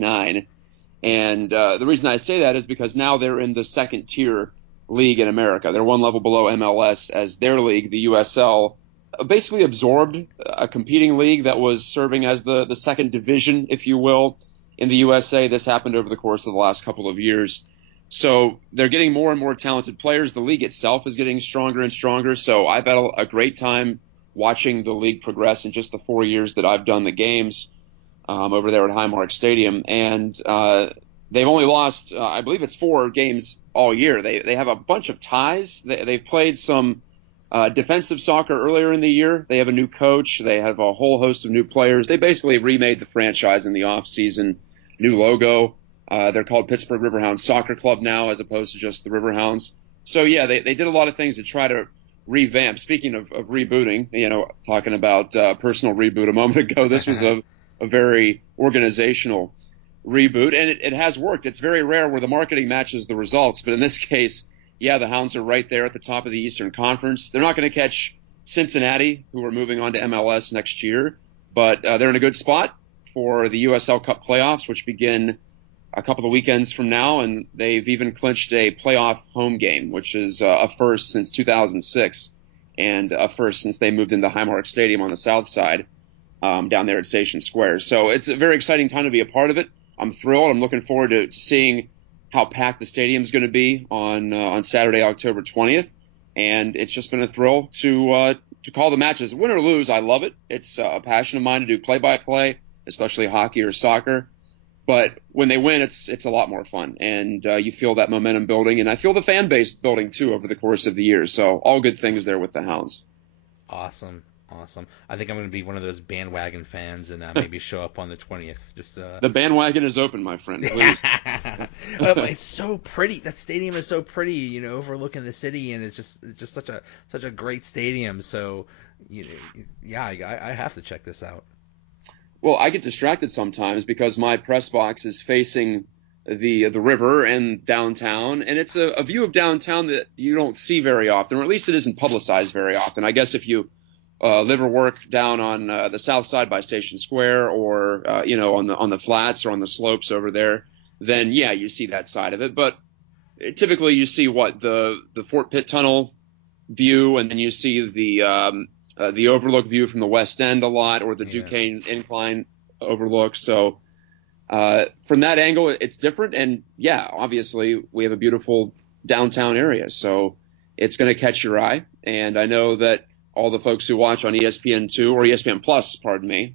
1999. And the reason I say that is because now they're in the second tier league in America. They're one level below MLS, as their league, the USL, basically absorbed a competing league that was serving as the second division, if you will, in the USA. This happened over the course of the last couple of years. So they're getting more and more talented players. The league itself is getting stronger and stronger. So I've had a great time watching the league progress in just the 4 years that I've done the games over there at Highmark Stadium. And they've only lost, I believe it's 4 games all year. They have a bunch of ties. They've played some defensive soccer earlier in the year. They have a new coach. They have a whole host of new players. They basically remade the franchise in the offseason. New logo. They're called Pittsburgh Riverhounds Soccer Club now, as opposed to just the Riverhounds. So yeah, they did a lot of things to try to revamp. Speaking of rebooting, talking about personal reboot a moment ago, this was a very organizational reboot, and it has worked. It's very rare where the marketing matches the results, but in this case, yeah, the Hounds are right there at the top of the Eastern Conference. They're not going to catch Cincinnati, who are moving on to MLS next year, but they're in a good spot for the USL Cup playoffs, which begin a couple of weekends from now, and they've even clinched a playoff home game, which is a first since 2006 and a first since they moved into Highmark Stadium on the south side down there at Station Square. So it's a very exciting time to be a part of it. I'm thrilled. I'm looking forward to seeing how packed the stadium is going to be on Saturday, October 20th. And it's just been a thrill to call the matches. Win or lose, I love it. It's a passion of mine to do play-by-play, especially hockey or soccer. But when they win, it's a lot more fun, and you feel that momentum building, and I feel the fan base building too over the course of the year. So all good things there with the Hounds. Awesome. I think I'm going to be one of those bandwagon fans and maybe show up on the 20th. Just the bandwagon is open, my friend. Please. It's so pretty. That stadium is so pretty, overlooking the city, and it's just such a great stadium. So, yeah, I have to check this out. Well, I get distracted sometimes because my press box is facing the river and downtown, and it's a view of downtown that you don't see very often, or at least it isn't publicized very often. I guess if you live or work down on the south side by Station Square, or on the flats or on the slopes over there, then yeah, you see that side of it. But typically you see the Fort Pitt Tunnel view, and then you see the overlook view from the West End a lot, or the Duquesne Incline overlook. So from that angle, it's different. And yeah, obviously we have a beautiful downtown area, so it's going to catch your eye. And I know that all the folks who watch on ESPN2 or ESPN Plus, pardon me,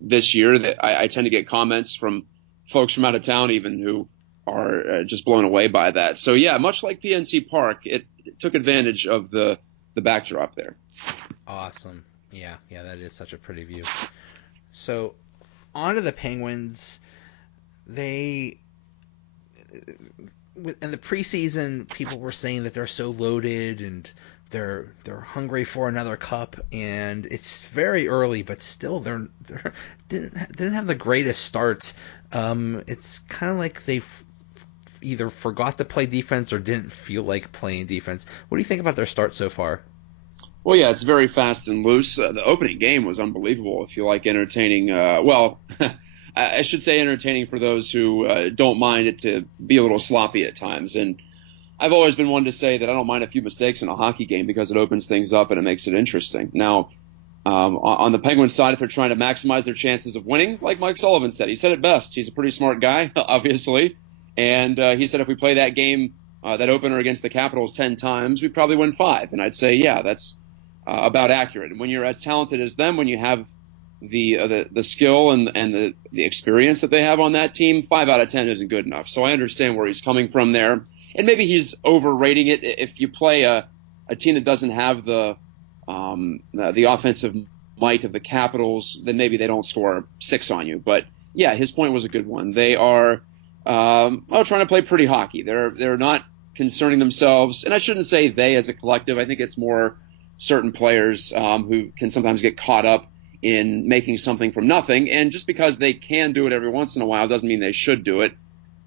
this year, that I tend to get comments from folks from out of town even who are just blown away by that. So yeah, much like PNC Park, it took advantage of the backdrop there. Awesome. Yeah, that is such a pretty view. So, on to the Penguins. In the preseason, people were saying that they're so loaded and they're hungry for another cup, and it's very early, but still they didn't have the greatest start. It's kind of like they either forgot to play defense or didn't feel like playing defense. What do you think about their start so far? Well, yeah, it's very fast and loose. The opening game was unbelievable. If you like entertaining, I should say entertaining for those who don't mind it to be a little sloppy at times. And I've always been one to say that I don't mind a few mistakes in a hockey game because it opens things up and it makes it interesting. Now, on the Penguins side, if they're trying to maximize their chances of winning, like Mike Sullivan said, he said it best. He's a pretty smart guy, obviously. And he said if we play that game, that opener against the Capitals 10 times, we probably win 5. And I'd say, yeah, that's about accurate. And when you're as talented as them, when you have the skill and the experience that they have on that team, 5 out of 10 isn't good enough. So I understand where he's coming from there. And maybe he's overrating it. If you play a team that doesn't have the offensive might of the Capitals, then maybe they don't score 6 on you. But yeah, his point was a good one. They are trying to play pretty hockey. They're not concerning themselves, and I shouldn't say they as a collective. I think it's more certain players who can sometimes get caught up in making something from nothing. And just because they can do it every once in a while doesn't mean they should do it.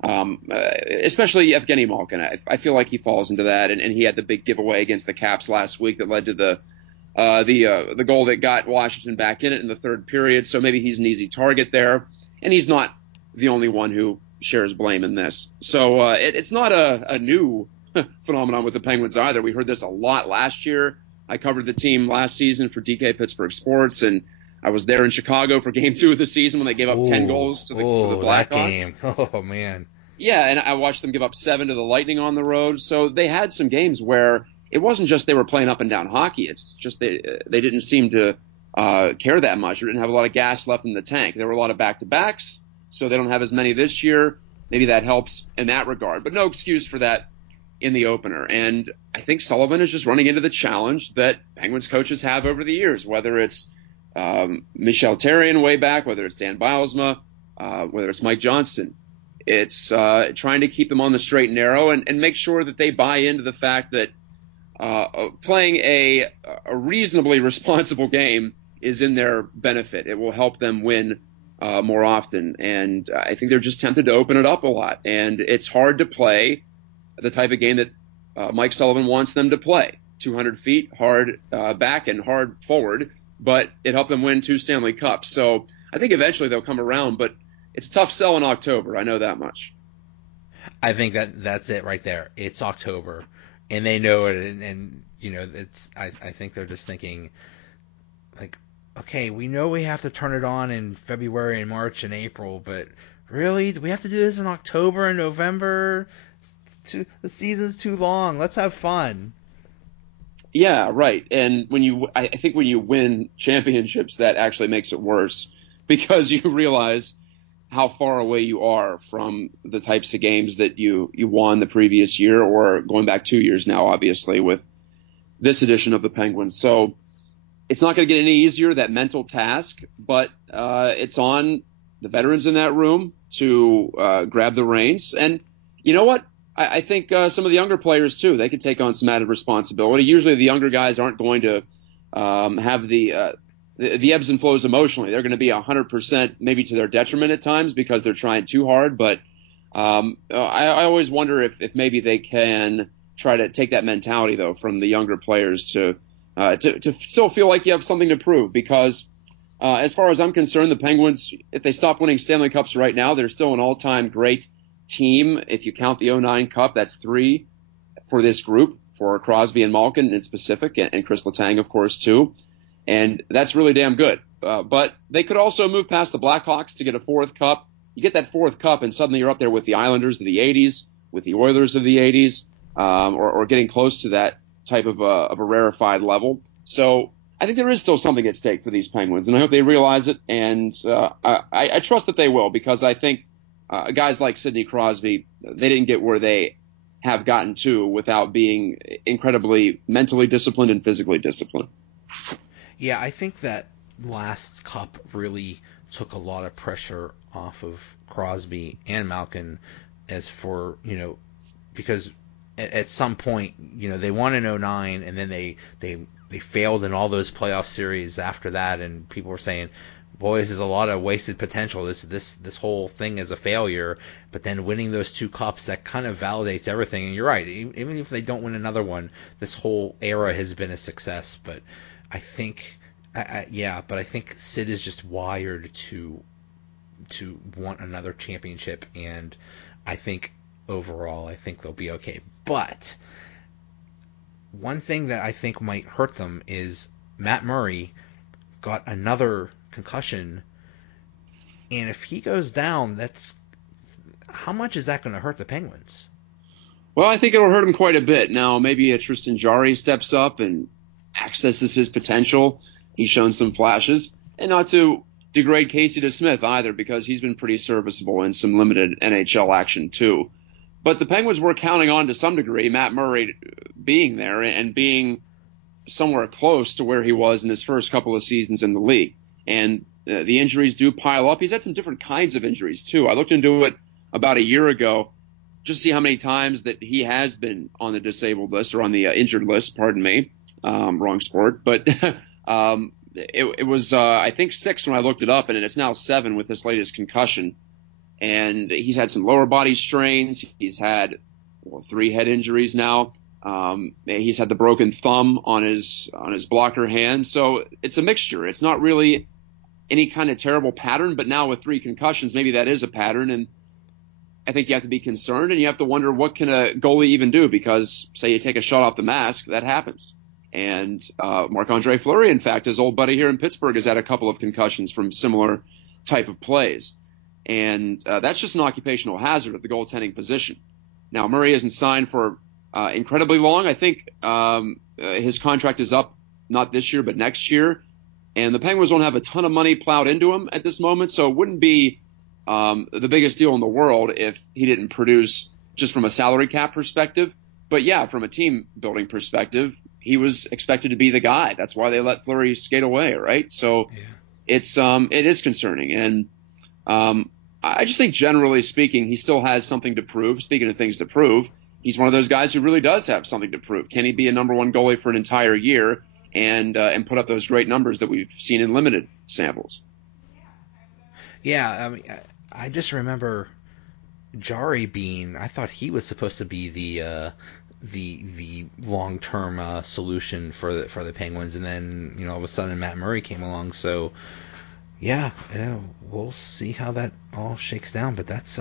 Especially Evgeny Malkin. I feel like he falls into that, and he had the big giveaway against the Caps last week that led to the goal that got Washington back in it in the third period. So maybe he's an easy target there, and he's not the only one who shares blame in this. So it's not a new phenomenon with the Penguins either. We heard this a lot last year. I covered the team last season for DK Pittsburgh Sports, and I was there in Chicago for Game 2 of the season when they gave up 10 goals to the Blackhawks. That game. Oh, man. Yeah, and I watched them give up 7 to the Lightning on the road. So they had some games where it wasn't just they were playing up and down hockey. It's just they didn't seem to care that much. They didn't have a lot of gas left in the tank. There were a lot of back-to-backs, so they don't have as many this year. Maybe that helps in that regard. But no excuse for that in the opener. And I think Sullivan is just running into the challenge that Penguins coaches have over the years, whether it's Michel Therrien way back, whether it's Dan Bylsma, whether it's Mike Johnston. It's trying to keep them on the straight and narrow and make sure that they buy into the fact that playing a reasonably responsible game is in their benefit. It will help them win more often. And I think they're just tempted to open it up a lot. And it's hard to play the type of game that Mike Sullivan wants them to play. 200 feet, hard back and hard forward, but it helped them win 2 Stanley Cups. So I think eventually they'll come around, but it's a tough sell in October. I know that much. I think that's it right there. It's October, and they know it, and you know, it's. I think they're just thinking, like, okay, we know we have to turn it on in February and March and April, but really, do we have to do this in October and November? The season's too long. Let's have fun. Yeah, right. And I think when you win championships, that actually makes it worse because you realize how far away you are from the types of games that you won the previous year, or going back 2 years now, obviously, with this edition of the Penguins. So it's not going to get any easier, that mental task, but it's on the veterans in that room to grab the reins. And you know what? I think some of the younger players, too, they could take on some added responsibility. Usually the younger guys aren't going to have the ebbs and flows emotionally. They're going to be 100% maybe to their detriment at times because they're trying too hard. But I always wonder if maybe they can try to take that mentality, though, from the younger players to still feel like you have something to prove. Because as far as I'm concerned, the Penguins, if they stop winning Stanley Cups right now, they're still an all-time great team. If you count the 09 Cup, that's 3 for this group, for Crosby and Malkin in specific, and Chris Letang, of course, too. And that's really damn good. But they could also move past the Blackhawks to get a 4th Cup. You get that 4th Cup, and suddenly you're up there with the Islanders of the 80s, with the Oilers of the 80s, or getting close to that type of a rarefied level. So I think there is still something at stake for these Penguins, and I hope they realize it. And I trust that they will, because I think guys like Sidney Crosby, they didn't get where they have gotten to without being incredibly mentally disciplined and physically disciplined. Yeah, I think that last Cup really took a lot of pressure off of Crosby and Malkin, as for, you know, because at some point, you know, they won in 09 and then they failed in all those playoff series after that, and people were saying, boy, this is a lot of wasted potential. This whole thing is a failure. But then winning those 2 cups, that kind of validates everything. And you're right. Even if they don't win another one, this whole era has been a success. But I think, but I think Sid is just wired to want another championship. And I think overall, I think they'll be okay. But one thing that I think might hurt them is Matt Murray got another concussion, and if he goes down, that's how much is that going to hurt the Penguins? Well, I think it'll hurt him quite a bit. Now, maybe Tristan Jarry steps up and accesses his potential. He's shown some flashes, and not to degrade Casey DeSmith either, because he's been pretty serviceable in some limited NHL action too. But the Penguins were counting on, to some degree, Matt Murray being there and being somewhere close to where he was in his first couple of seasons in the league. And the injuries do pile up. He's had some different kinds of injuries, too. I looked into it about a year ago just to see how many times that he has been on the disabled list, or on the injured list, pardon me. Wrong sport. But it was, I think, 6 when I looked it up, and it's now 7 with his latest concussion. And he's had some lower body strains. He's had 3 head injuries now. He's had the broken thumb on his blocker hand. So it's a mixture. It's not really any kind of terrible pattern, but now with 3 concussions, maybe that is a pattern, and I think you have to be concerned, and you have to wonder what can a goalie even do, because say you take a shot off the mask, that happens. And Marc-Andre Fleury, in fact, his old buddy here in Pittsburgh, has had a couple of concussions from similar type of plays. And that's just an occupational hazard at the goaltending position. Now, Murray isn't signed for incredibly long. I think his contract is up not this year but next year. And the Penguins don't have a ton of money plowed into him at this moment, so it wouldn't be the biggest deal in the world if he didn't produce just from a salary cap perspective. But, yeah, from a team-building perspective, he was expected to be the guy. That's why they let Fleury skate away, right? So it is concerning. And I just think, generally speaking, he still has something to prove. Speaking of things to prove, he's one of those guys who really does have something to prove. Can he be a number 1 goalie for an entire year and put up those great numbers that we've seen in limited samples? Yeah, I mean, I just remember Jari being. I thought he was supposed to be the long-term solution for the Penguins, and then all of a sudden Matt Murray came along. So yeah, we'll see how that all shakes down. But that's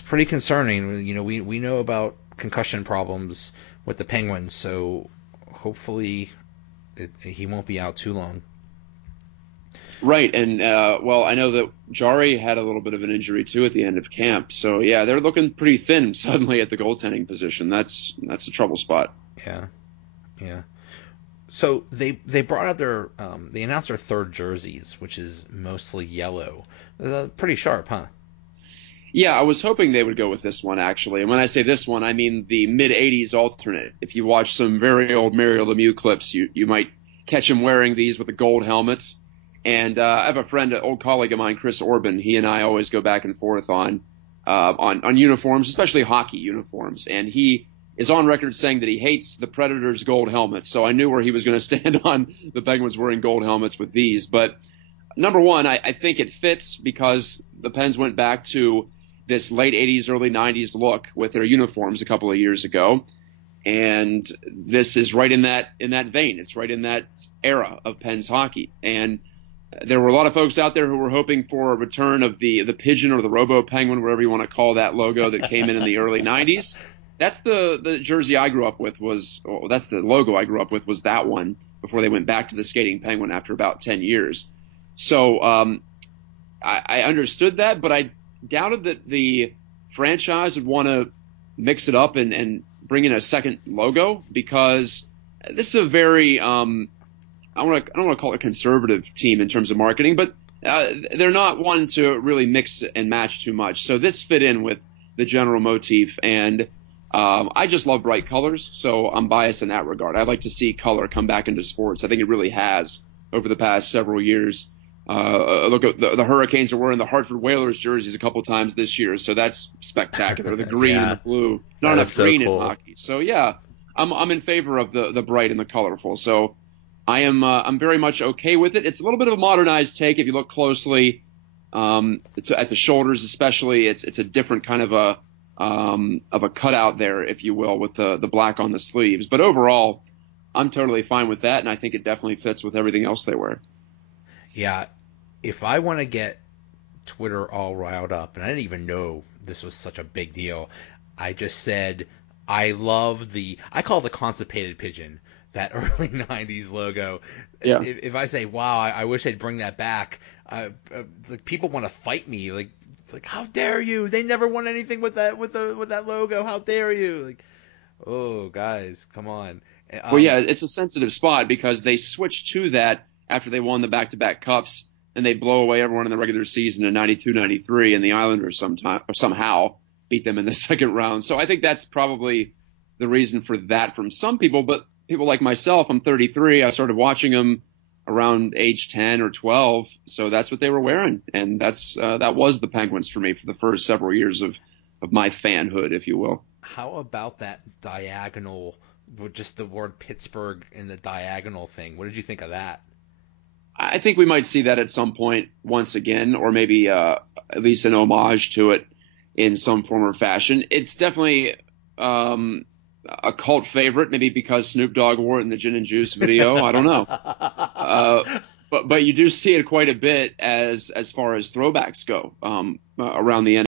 pretty concerning. We know about concussion problems with the Penguins, so hopefully he won't be out too long. Right, and well, I know that Jari had a little bit of an injury too at the end of camp, so yeah, they're looking pretty thin suddenly at the goaltending position. That's a trouble spot. Yeah. So they brought out they announced their 3rd jerseys, which is mostly yellow. Pretty sharp, huh? Yeah, I was hoping they would go with this one, actually. And when I say this one, I mean the mid-'80s alternate. If you watch some very old Mario Lemieux clips, you might catch him wearing these with the gold helmets. And I have a friend, an old colleague of mine, Chris Orban. He and I always go back and forth on uniforms, especially hockey uniforms. And he is on record saying that he hates the Predators' gold helmets. So I knew where he was going to stand on the Penguins wearing gold helmets with these. But number one, I think it fits because the Pens went back to this late 80s, early 90s look with their uniforms a couple of years ago. And this is right in that vein. It's right in that era of Pens hockey. And there were a lot of folks out there who were hoping for a return of the pigeon or the Robo Penguin, whatever you want to call that logo that came in the early 90s. That's the jersey I grew up with that's the logo I grew up with was that one before they went back to the skating penguin after about 10 years. So I understood that, but I doubted that the franchise would want to mix it up and bring in a second logo, because this is a very I don't want to call it a conservative team in terms of marketing, but they're not one to really mix and match too much. So this fit in with the general motif, and I just love bright colors, so I'm biased in that regard. I'd like to see color come back into sports. I think it really has over the past several years. Look at the Hurricanes are wearing the Hartford Whalers jerseys a couple times this year, so that's spectacular. The green and the blue, not enough green in hockey. So yeah, I'm in favor of the bright and the colorful. So I'm very much okay with it. It's a little bit of a modernized take if you look closely at the shoulders, especially. It's a different kind of a cutout there, if you will, with the black on the sleeves. But overall, I'm totally fine with that, and I think it definitely fits with everything else they wear. Yeah, if I want to get Twitter all riled up, and I didn't even know this was such a big deal, I just said I love I call it the constipated pigeon, that early 90s logo. Yeah. If I say, wow, I wish they'd bring that back, like people want to fight me. Like, how dare you? They never won anything with that logo. How dare you? Like, oh, guys, come on. Well, yeah, it's a sensitive spot because they switched to that after they won the back-to-back cups, and they blow away everyone in the regular season in 92-93, and the Islanders somehow beat them in the second round. So I think that's probably the reason for that from some people. But people like myself, I'm 33. I started watching them around age 10 or 12, so that's what they were wearing, and that was the Penguins for me for the first several years of my fanhood, if you will. How about that diagonal, just the word Pittsburgh in the diagonal thing? What did you think of that? I think we might see that at some point once again, or maybe at least an homage to it in some form or fashion. It's definitely a cult favorite, maybe because Snoop Dogg wore it in the Gin and Juice video. I don't know. but you do see it quite a bit as far as throwbacks go around the